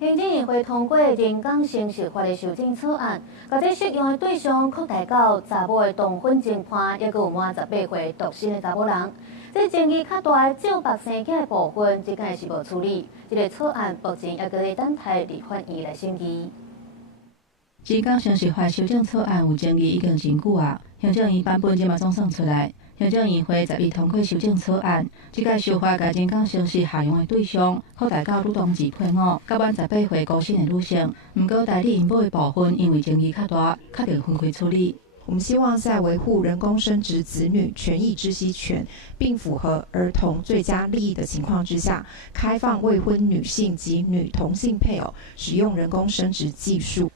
行政院会通过人工生殖法的修正草案，把这适用的对象扩大到查某的同婚情伴，也有满18岁独身的查某人。这争议较大的少白生囝的部分，至今是无处理。这个草案目前也搁在等待立法院来审议。人工生殖法修正草案有争议已经真久啊，行政院版本即嘛总算出来。行政院会10日通过修正草案，即个修法甲人工生殖下用的对象扩大到女同志配偶，甲满18岁孤身的女性。毋过，代理因某的部分因为争议较大，确定分开处理。我们希望在维护人工生殖子女权益知悉权，并符合儿童最佳利益的情况之下，开放未婚女性及女同性配偶使用人工生殖技术。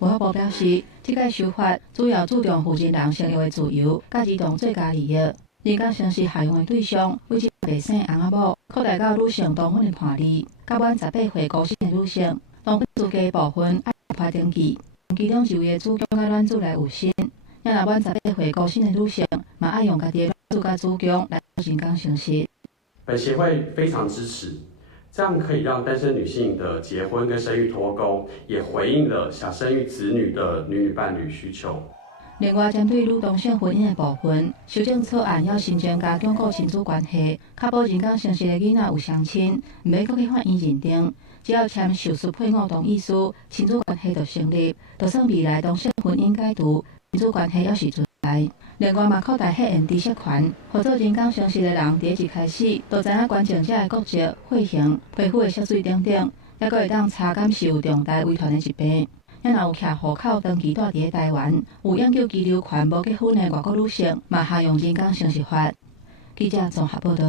文化部表示，这个修法主要注重负责人生育的自由，甲儿童最佳利益。人工生殖下用的对象，为即未生翁仔某，扩大到女性同婚的伴侣，甲满18岁孤身的女性。同婚资格的部分爱拍登记，其中就业子宫甲卵子来有薪。也若满18岁孤身的女性，嘛爱用家己的卵子甲子宫来做人工生殖。本协会非常支持。这样可以让单身女性的结婚跟生育脱钩，也回应了想生育子女的女伴侣需求。另外，针对女同性婚姻的部分，修正草案要新增加强固亲子关系，确保人工生殖的囡仔有双亲，唔免搁去法院认定，只要签受诉配偶同意书，亲子关系就成立。就算未来同性婚姻解除，亲子关系也是存在。另外嘛，扩大血缘知识权，合作人工生殖的人，第一开始就知影关证者的国籍、血型、皮肤的色水等等，也搁会当查敢是有重大遗传的疾病。也若有徛户口登记住伫台湾，有永久居留权无结婚的外国女性，嘛适用人工生殖法。记者综合报道。